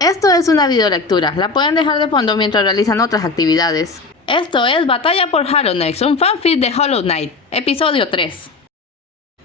Esto es una videolectura, la pueden dejar de fondo mientras realizan otras actividades. Esto es Batalla por Hollow Knight, un fanfic de Hollow Knight, episodio 3.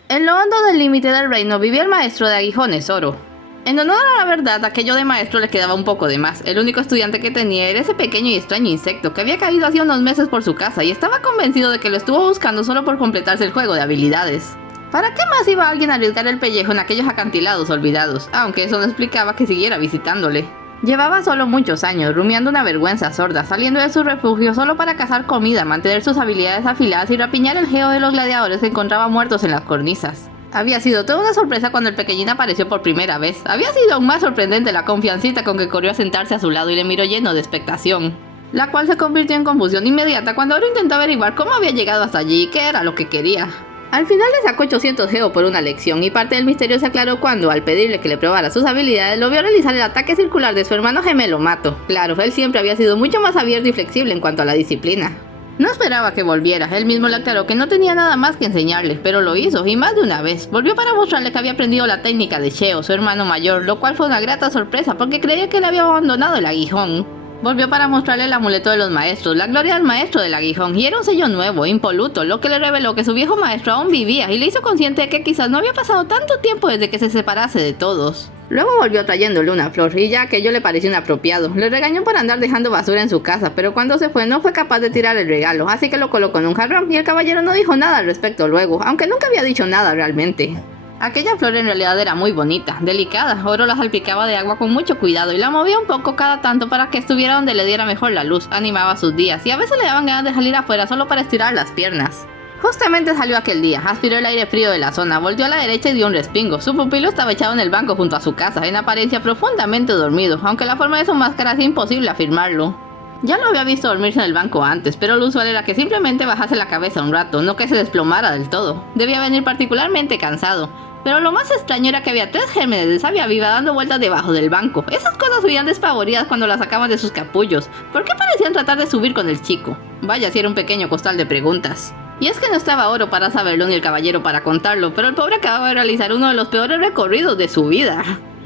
En lo hondo del límite del reino vivía el maestro de aguijones, Oro. En honor a la verdad, aquello de maestro le quedaba un poco de más. El único estudiante que tenía era ese pequeño y extraño insecto que había caído hacía unos meses por su casa y estaba convencido de que lo estuvo buscando solo por completarse el juego de habilidades. ¿Para qué más iba alguien a arriesgar el pellejo en aquellos acantilados olvidados? Aunque eso no explicaba que siguiera visitándole. Llevaba solo muchos años, rumiando una vergüenza sorda, saliendo de su refugio solo para cazar comida, mantener sus habilidades afiladas y rapiñar el geo de los gladiadores que encontraba muertos en las cornisas. Había sido toda una sorpresa cuando el pequeñín apareció por primera vez. Había sido aún más sorprendente la confiancita con que corrió a sentarse a su lado y le miró lleno de expectación, la cual se convirtió en confusión inmediata cuando Oro intentó averiguar cómo había llegado hasta allí y qué era lo que quería. Al final le sacó 800 geo por una lección y parte del misterio se aclaró cuando, al pedirle que le probara sus habilidades, lo vio realizar el ataque circular de su hermano gemelo Mato. Claro, él siempre había sido mucho más abierto y flexible en cuanto a la disciplina. No esperaba que volviera, él mismo le aclaró que no tenía nada más que enseñarle, pero lo hizo, y más de una vez. Volvió para mostrarle que había aprendido la técnica de Sheo, su hermano mayor, lo cual fue una grata sorpresa porque creía que él había abandonado el aguijón. Volvió para mostrarle el amuleto de los maestros, la gloria del maestro del aguijón, y era un sello nuevo, impoluto, lo que le reveló que su viejo maestro aún vivía y le hizo consciente de que quizás no había pasado tanto tiempo desde que se separase de todos. Luego volvió trayéndole una flor, y ya aquello le pareció inapropiado. Le regañó por andar dejando basura en su casa, pero cuando se fue no fue capaz de tirar el regalo, así que lo colocó en un jarrón, y el caballero no dijo nada al respecto luego, aunque nunca había dicho nada realmente. Aquella flor en realidad era muy bonita, delicada. Oro la salpicaba de agua con mucho cuidado y la movía un poco cada tanto para que estuviera donde le diera mejor la luz, animaba sus días y a veces le daban ganas de salir afuera solo para estirar las piernas. Justamente salió aquel día, aspiró el aire frío de la zona, volteó a la derecha y dio un respingo. Su pupilo estaba echado en el banco junto a su casa, en apariencia profundamente dormido, aunque la forma de su máscara hacía imposible afirmarlo. Ya lo había visto dormirse en el banco antes, pero lo usual era que simplemente bajase la cabeza un rato, no que se desplomara del todo. Debía venir particularmente cansado. Pero lo más extraño era que había 3 gérmenes de savia viva dando vueltas debajo del banco. Esas cosas huían despavoridas cuando las sacaban de sus capullos. ¿Por qué parecían tratar de subir con el chico? Vaya, si era un pequeño costal de preguntas. Y es que no estaba Oro para saberlo ni el caballero para contarlo, pero el pobre acababa de realizar uno de los peores recorridos de su vida.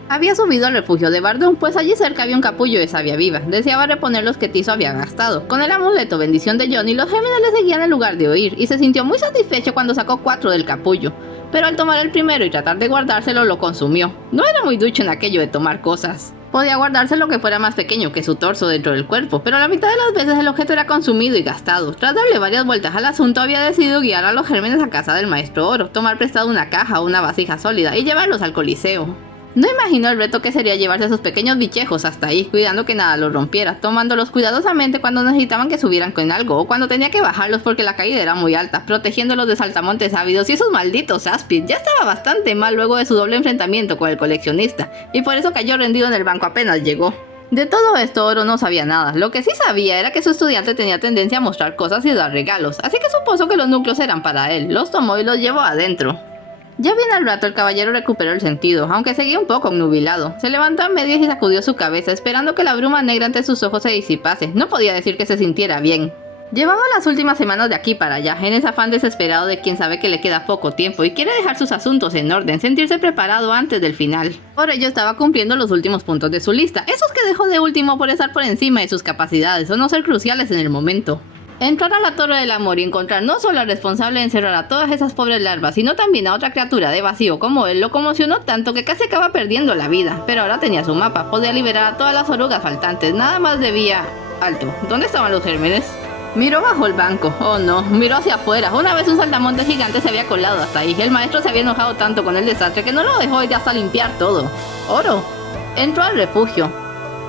Había subido al refugio de Bardón, pues allí cerca había un capullo de savia viva. Deseaba reponer los que Tizo había gastado. Con el amuleto bendición de Johnny, los gérmenes le seguían en lugar de oír, y se sintió muy satisfecho cuando sacó 4 del capullo. Pero al tomar el primero y tratar de guardárselo, lo consumió. No era muy ducho en aquello de tomar cosas. Podía guardarse lo que fuera más pequeño que su torso dentro del cuerpo, pero la mitad de las veces el objeto era consumido y gastado. Tras darle varias vueltas al asunto, había decidido guiar a los gérmenes a casa del maestro Oro, tomar prestado una caja o una vasija sólida y llevarlos al coliseo. No imaginó el reto que sería llevarse a esos pequeños bichejos hasta ahí, cuidando que nada los rompiera, tomándolos cuidadosamente cuando necesitaban que subieran con algo o cuando tenía que bajarlos porque la caída era muy alta, protegiéndolos de saltamontes ávidos y esos malditos áspids. Ya estaba bastante mal luego de su doble enfrentamiento con el coleccionista, y por eso cayó rendido en el banco apenas llegó. De todo esto Oro no sabía nada. Lo que sí sabía era que su estudiante tenía tendencia a mostrar cosas y dar regalos, así que supuso que los núcleos eran para él, los tomó y los llevó adentro. Ya bien al rato el caballero recuperó el sentido, aunque seguía un poco obnubilado. Se levantó a medias y sacudió su cabeza, esperando que la bruma negra ante sus ojos se disipase. No podía decir que se sintiera bien. Llevaba las últimas semanas de aquí para allá, en ese afán desesperado de quien sabe que le queda poco tiempo y quiere dejar sus asuntos en orden, sentirse preparado antes del final. Por ello estaba cumpliendo los últimos puntos de su lista, esos que dejó de último por estar por encima de sus capacidades o no ser cruciales en el momento. Entrar a la Torre del Amor y encontrar no solo al responsable de encerrar a todas esas pobres larvas, sino también a otra criatura de vacío como él, lo conmocionó tanto que casi acaba perdiendo la vida. Pero ahora tenía su mapa, podía liberar a todas las orugas faltantes, nada más debía... Alto, ¿dónde estaban los gérmenes? Miró bajo el banco, oh no, miró hacia afuera. Una vez un saltamontes gigante se había colado hasta ahí. El maestro se había enojado tanto con el desastre que no lo dejó ir hasta limpiar todo. Oro entró al refugio.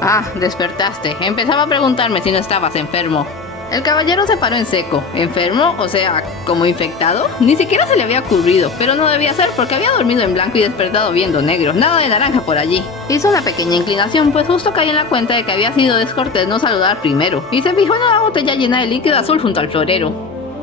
Ah, despertaste. Empezaba a preguntarme si no estabas enfermo. El caballero se paró en seco. ¿Enfermo? O sea, ¿como infectado? Ni siquiera se le había ocurrido, pero no debía ser porque había dormido en blanco y despertado viendo negro. Nada de naranja por allí. Hizo una pequeña inclinación, pues justo caí en la cuenta de que había sido descortés no saludar primero, y se fijó en una botella llena de líquido azul junto al florero.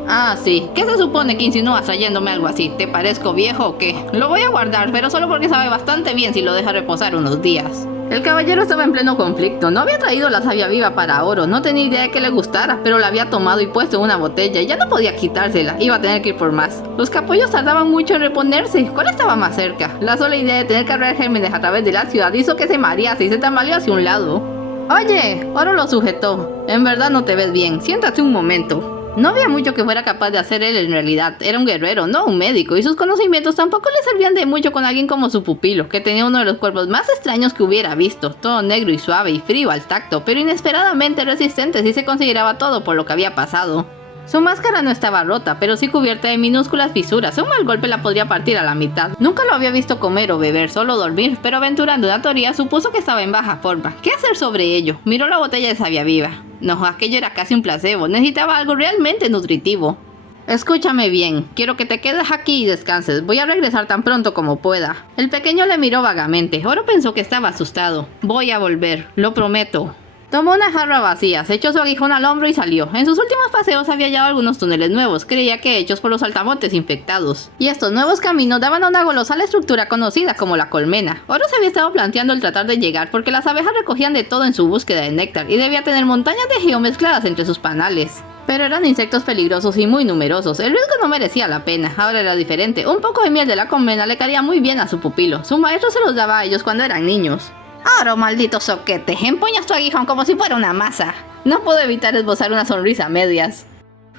Ah, sí. ¿Qué se supone que insinúas trayéndome algo así? ¿Te parezco viejo o qué? Lo voy a guardar, pero solo porque sabe bastante bien si lo deja reposar unos días. El caballero estaba en pleno conflicto. No había traído la savia viva para Oro, no tenía idea de que le gustara, pero la había tomado y puesto en una botella y ya no podía quitársela, iba a tener que ir por más. Los capullos tardaban mucho en reponerse. ¿Cuál estaba más cerca? La sola idea de tener que arreglar gérmenes a través de la ciudad hizo que se marease y se tambaleó hacia un lado. Oye, Oro lo sujetó. En verdad no te ves bien, siéntate un momento. No había mucho que fuera capaz de hacer él en realidad, era un guerrero, no un médico, y sus conocimientos tampoco le servían de mucho con alguien como su pupilo, que tenía uno de los cuerpos más extraños que hubiera visto, todo negro y suave y frío al tacto, pero inesperadamente resistente si se consideraba todo por lo que había pasado. Su máscara no estaba rota, pero sí cubierta de minúsculas fisuras, un mal golpe la podría partir a la mitad. Nunca lo había visto comer o beber, solo dormir, pero aventurando una teoría supuso que estaba en baja forma. ¿Qué hacer sobre ello? Miró la botella de savia viva. No, aquello era casi un placebo, necesitaba algo realmente nutritivo. Escúchame bien, quiero que te quedes aquí y descanses, voy a regresar tan pronto como pueda. El pequeño le miró vagamente, Oro pensó que estaba asustado. Voy a volver, lo prometo. Tomó una jarra vacía, se echó su aguijón al hombro y salió. En sus últimos paseos había hallado algunos túneles nuevos, creía que hechos por los saltamontes infectados. Y estos nuevos caminos daban a una colosal estructura conocida como la colmena. Oro se había estado planteando el tratar de llegar porque las abejas recogían de todo en su búsqueda de néctar y debía tener montañas de geo mezcladas entre sus panales. Pero eran insectos peligrosos y muy numerosos, el riesgo no merecía la pena, ahora era diferente. Un poco de miel de la colmena le caía muy bien a su pupilo, su maestro se los daba a ellos cuando eran niños. Oro, maldito soquete, empuñas tu aguijón como si fuera una masa. No pudo evitar esbozar una sonrisa a medias.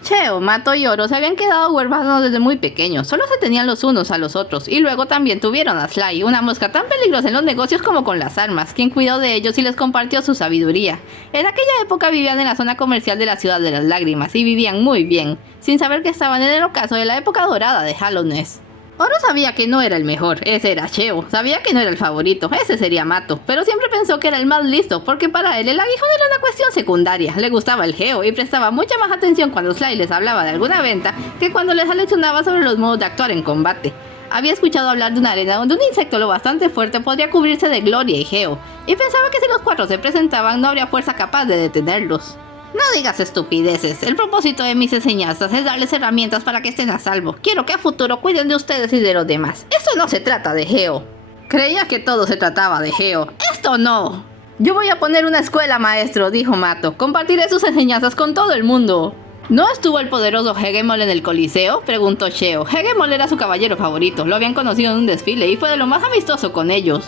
Cheo, Mato y Oro se habían quedado huérfanos desde muy pequeños, solo se tenían los unos a los otros, y luego también tuvieron a Sly, una mosca tan peligrosa en los negocios como con las armas, quien cuidó de ellos y les compartió su sabiduría. En aquella época vivían en la zona comercial de la Ciudad de las Lágrimas, y vivían muy bien, sin saber que estaban en el ocaso de la época dorada de Hallownest. Oro sabía que no era el mejor, ese era Cheo, sabía que no era el favorito, ese sería Mato, pero siempre pensó que era el más listo, porque para él el aguijón era una cuestión secundaria, le gustaba el geo y prestaba mucha más atención cuando Sly les hablaba de alguna venta que cuando les aleccionaba sobre los modos de actuar en combate. Había escuchado hablar de una arena donde un insecto lo bastante fuerte podría cubrirse de gloria y geo, y pensaba que si los cuatro se presentaban no habría fuerza capaz de detenerlos. No digas estupideces, el propósito de mis enseñanzas es darles herramientas para que estén a salvo. Quiero que a futuro cuiden de ustedes y de los demás. Esto no se trata de geo. Creía que todo se trataba de geo. ¡Esto no! Yo voy a poner una escuela, maestro, dijo Mato. Compartiré sus enseñanzas con todo el mundo. ¿No estuvo el poderoso Hegemol en el Coliseo?, preguntó Cheo. Hegemol era su caballero favorito, lo habían conocido en un desfile y fue de lo más amistoso con ellos.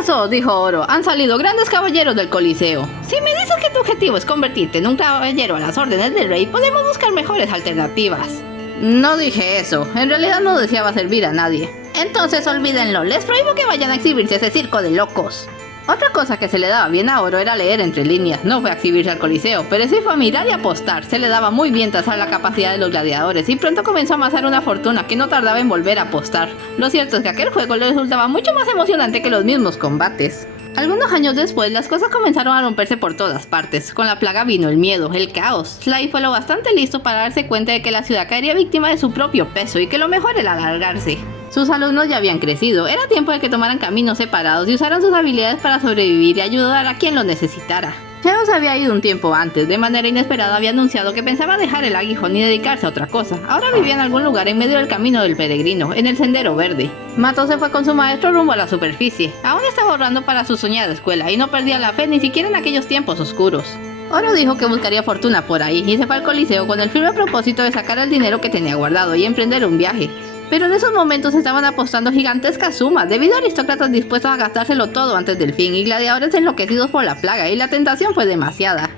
Eso, dijo Oro, han salido grandes caballeros del Coliseo. Si me dices que tu objetivo es convertirte en un caballero a las órdenes del rey, podemos buscar mejores alternativas. No dije eso, en realidad no deseaba servir a nadie. Entonces olvídenlo, les prohíbo que vayan a exhibirse a ese circo de locos. Otra cosa que se le daba bien a Oro era leer entre líneas, no fue a exhibirse al Coliseo, pero sí fue a mirar y apostar, se le daba muy bien tasar la capacidad de los gladiadores y pronto comenzó a amasar una fortuna que no tardaba en volver a apostar. Lo cierto es que aquel juego le resultaba mucho más emocionante que los mismos combates. Algunos años después, las cosas comenzaron a romperse por todas partes. Con la plaga vino el miedo, el caos. Sly fue lo bastante listo para darse cuenta de que la ciudad caería víctima de su propio peso y que lo mejor era alargarse. Sus alumnos ya habían crecido, era tiempo de que tomaran caminos separados y usaran sus habilidades para sobrevivir y ayudar a quien lo necesitara. Cheo se había ido un tiempo antes, de manera inesperada había anunciado que pensaba dejar el aguijón y dedicarse a otra cosa. Ahora vivía en algún lugar en medio del camino del peregrino, en el sendero verde. Mato se fue con su maestro rumbo a la superficie. Aún estaba ahorrando para su soñada escuela y no perdía la fe ni siquiera en aquellos tiempos oscuros. Oro dijo que buscaría fortuna por ahí y se fue al Coliseo con el firme propósito de sacar el dinero que tenía guardado y emprender un viaje. Pero en esos momentos estaban apostando gigantescas sumas, debido a aristócratas dispuestos a gastárselo todo antes del fin y gladiadores enloquecidos por la plaga, y la tentación fue demasiada.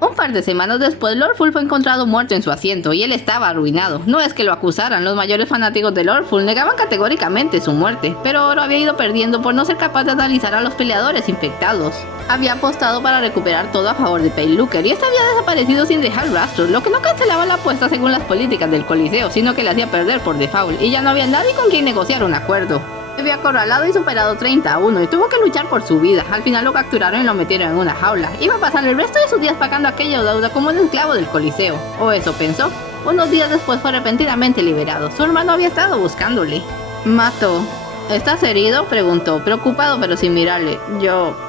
Un par de semanas después, Lordful fue encontrado muerto en su asiento y él estaba arruinado. No es que lo acusaran, los mayores fanáticos de Lordful negaban categóricamente su muerte, pero Oro había ido perdiendo por no ser capaz de analizar a los peleadores infectados. Había apostado para recuperar todo a favor de Pale Looker y este había desaparecido sin dejar rastros, lo que no cancelaba la apuesta según las políticas del Coliseo, sino que le hacía perder por default y ya no había nadie con quien negociar un acuerdo. Había acorralado y superado 30-1 y tuvo que luchar por su vida. Al final lo capturaron y lo metieron en una jaula. Iba a pasar el resto de sus días pagando aquella deuda como un esclavo del Coliseo. O eso pensó. Unos días después fue repentinamente liberado. Su hermano había estado buscándole. Mato, ¿estás herido?, preguntó, preocupado pero sin mirarle.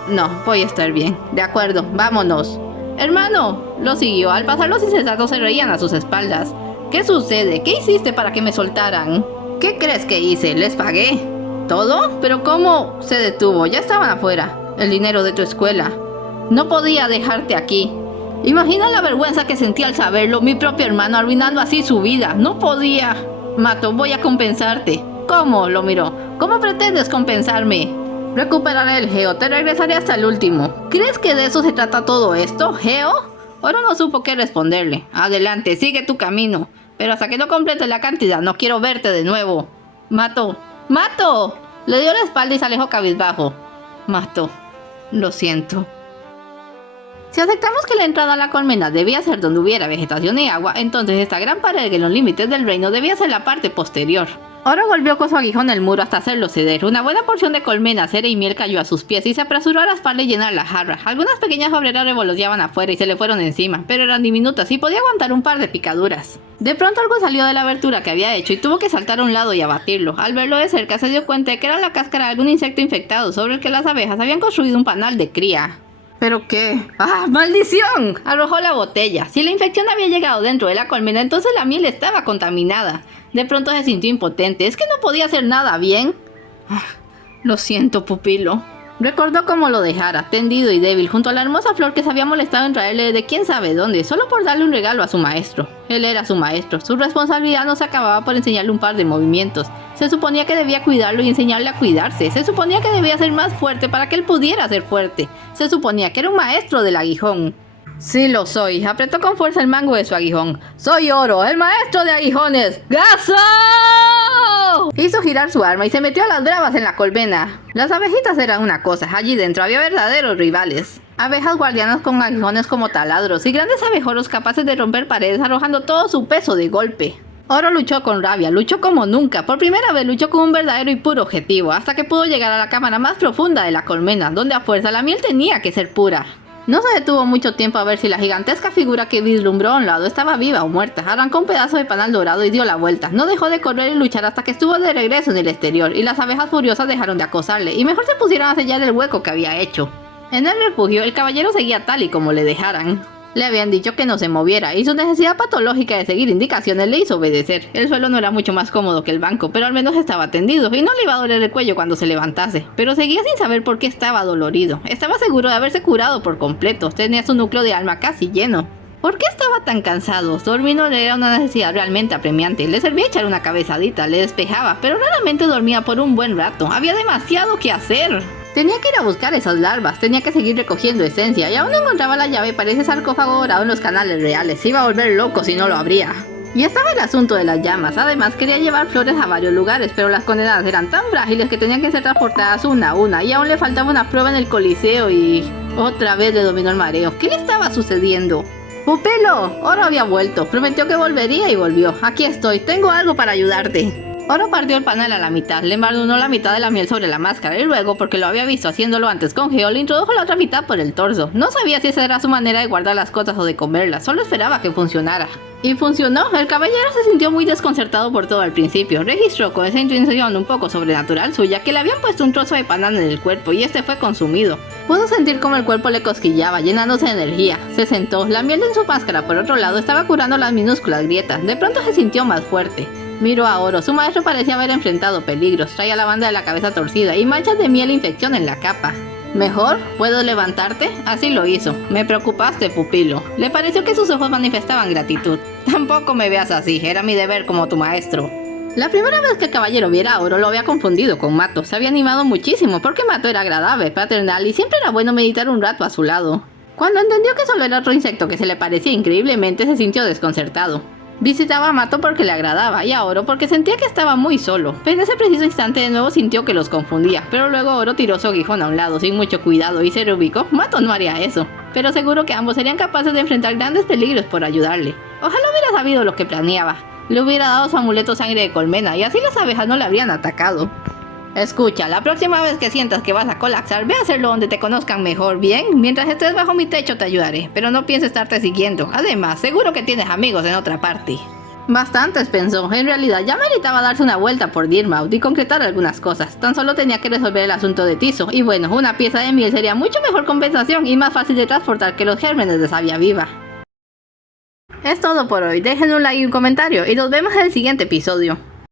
No, voy a estar bien. De acuerdo, vámonos. Hermano, lo siguió. Al pasar los insensatos se reían a sus espaldas. ¿Qué sucede? ¿Qué hiciste para que me soltaran? ¿Qué crees que hice? ¿Les pagué? ¿Todo? ¿Pero cómo? Se detuvo, ya estaban afuera. El dinero de tu escuela. No podía dejarte aquí. Imagina la vergüenza que sentí al saberlo, mi propio hermano arruinando así su vida. No podía. Mato, voy a compensarte. ¿Cómo? Lo miró. ¿Cómo pretendes compensarme? Recuperaré el Geo, te regresaré hasta el último. ¿Crees que de eso se trata todo esto, Geo? Oro no supo qué responderle. Adelante, sigue tu camino. Pero hasta que no complete la cantidad, no quiero verte de nuevo. Mato. ¡Mato! Le dio la espalda y se alejó cabizbajo. Mato. Lo siento. Si aceptamos que la entrada a la colmena debía ser donde hubiera vegetación y agua, entonces esta gran pared en los límites del reino debía ser la parte posterior. Oro golpeó con su aguijón el muro hasta hacerlo ceder. Una buena porción de colmena, cera y miel cayó a sus pies y se apresuró a rasparle y llenar la jarra. Algunas pequeñas obreras revoloteaban afuera y se le fueron encima, pero eran diminutas y podía aguantar un par de picaduras. De pronto algo salió de la abertura que había hecho y tuvo que saltar a un lado y abatirlo. Al verlo de cerca se dio cuenta de que era la cáscara de algún insecto infectado sobre el que las abejas habían construido un panal de cría. ¿Pero qué? ¡Ah, maldición! Arrojó la botella. Si la infección había llegado dentro de la colmena, entonces la miel estaba contaminada. De pronto se sintió impotente. ¿Es que no podía hacer nada bien? Lo siento, pupilo. Recordó cómo lo dejara, tendido y débil, junto a la hermosa flor que se había molestado en traerle de quién sabe dónde, solo por darle un regalo a su maestro. Él era su maestro. Su responsabilidad no se acababa por enseñarle un par de movimientos. Se suponía que debía cuidarlo y enseñarle a cuidarse. Se suponía que debía ser más fuerte para que él pudiera ser fuerte. Se suponía que era un maestro del aguijón. Sí lo soy. Apretó con fuerza el mango de su aguijón. Soy Oro, el maestro de aguijones. ¡Gaso! Hizo girar su arma y se metió a las bravas en la colmena. Las abejitas eran una cosa. Allí dentro había verdaderos rivales. Abejas guardianas con aguijones como taladros y grandes abejorros capaces de romper paredes arrojando todo su peso de golpe. Oro luchó con rabia, luchó como nunca. Por primera vez luchó con un verdadero y puro objetivo, hasta que pudo llegar a la cámara más profunda de la colmena, donde a fuerza la miel tenía que ser pura. No se detuvo mucho tiempo a ver si la gigantesca figura que vislumbró a un lado estaba viva o muerta. Arrancó un pedazo de panal dorado y dio la vuelta. No dejó de correr y luchar hasta que estuvo de regreso en el exterior, y las abejas furiosas dejaron de acosarle, y mejor se pusieron a sellar el hueco que había hecho. En el refugio, el caballero seguía tal y como le dejaran. Le habían dicho que no se moviera, y su necesidad patológica de seguir indicaciones le hizo obedecer. El suelo no era mucho más cómodo que el banco, pero al menos estaba tendido, y no le iba a doler el cuello cuando se levantase. Pero seguía sin saber por qué estaba dolorido. Estaba seguro de haberse curado por completo, tenía su núcleo de alma casi lleno. ¿Por qué estaba tan cansado? Dormir no le era una necesidad realmente apremiante. Le servía echar una cabezadita, le despejaba, pero raramente dormía por un buen rato. Había demasiado que hacer. Tenía que ir a buscar esas larvas, tenía que seguir recogiendo esencia, y aún no encontraba la llave para ese sarcófago dorado en los canales reales. Se iba a volver loco si no lo abría. Y estaba el asunto de las llamas. Además quería llevar flores a varios lugares, pero las condenadas eran tan frágiles que tenían que ser transportadas una a una, y aún le faltaba una prueba en el coliseo y... Otra vez le dominó el mareo. ¿Qué le estaba sucediendo? ¡Pupilo! Oro había vuelto, prometió que volvería y volvió. Aquí estoy, tengo algo para ayudarte. Oro partió el panal a la mitad, le embarnunó la mitad de la miel sobre la máscara y luego, porque lo había visto haciéndolo antes con Geo, le introdujo la otra mitad por el torso. No sabía si esa era su manera de guardar las cosas o de comerlas, solo esperaba que funcionara. Y funcionó. El caballero se sintió muy desconcertado por todo al principio. Registró con esa intuición un poco sobrenatural suya que le habían puesto un trozo de panal en el cuerpo y este fue consumido. Pudo sentir como el cuerpo le cosquillaba, llenándose de energía. Se sentó. La miel en su máscara, por otro lado, estaba curando las minúsculas grietas. De pronto se sintió más fuerte. Miró a Oro. Su maestro parecía haber enfrentado peligros. Traía la banda de la cabeza torcida y manchas de miel e infección en la capa. ¿Mejor? ¿Puedo levantarte? Así lo hizo. Me preocupaste, pupilo. Le pareció que sus ojos manifestaban gratitud. Tampoco me veas así. Era mi deber como tu maestro. La primera vez que el caballero viera a Oro lo había confundido con Mato. Se había animado muchísimo porque Mato era agradable, paternal y siempre era bueno meditar un rato a su lado. Cuando entendió que solo era otro insecto que se le parecía increíblemente, se sintió desconcertado. Visitaba a Mato porque le agradaba y a Oro porque sentía que estaba muy solo. Pero en ese preciso instante de nuevo sintió que los confundía. Pero luego Oro tiró su aguijón a un lado sin mucho cuidado y se reubicó. Mato no haría eso. Pero seguro que ambos serían capaces de enfrentar grandes peligros por ayudarle. Ojalá hubiera sabido lo que planeaba. Le hubiera dado su amuleto sangre de colmena y así las abejas no le habrían atacado. Escucha, la próxima vez que sientas que vas a colapsar, ve a hacerlo donde te conozcan mejor, ¿bien? Mientras estés bajo mi techo te ayudaré, pero no pienses estarte siguiendo. Además, seguro que tienes amigos en otra parte. Bastantes, pensó. En realidad ya meritaba darse una vuelta por Dirmouth y concretar algunas cosas. Tan solo tenía que resolver el asunto de Tiso. Y bueno, una pieza de miel sería mucho mejor compensación y más fácil de transportar que los gérmenes de savia viva. Es todo por hoy. Dejen un like y un comentario y nos vemos en el siguiente episodio.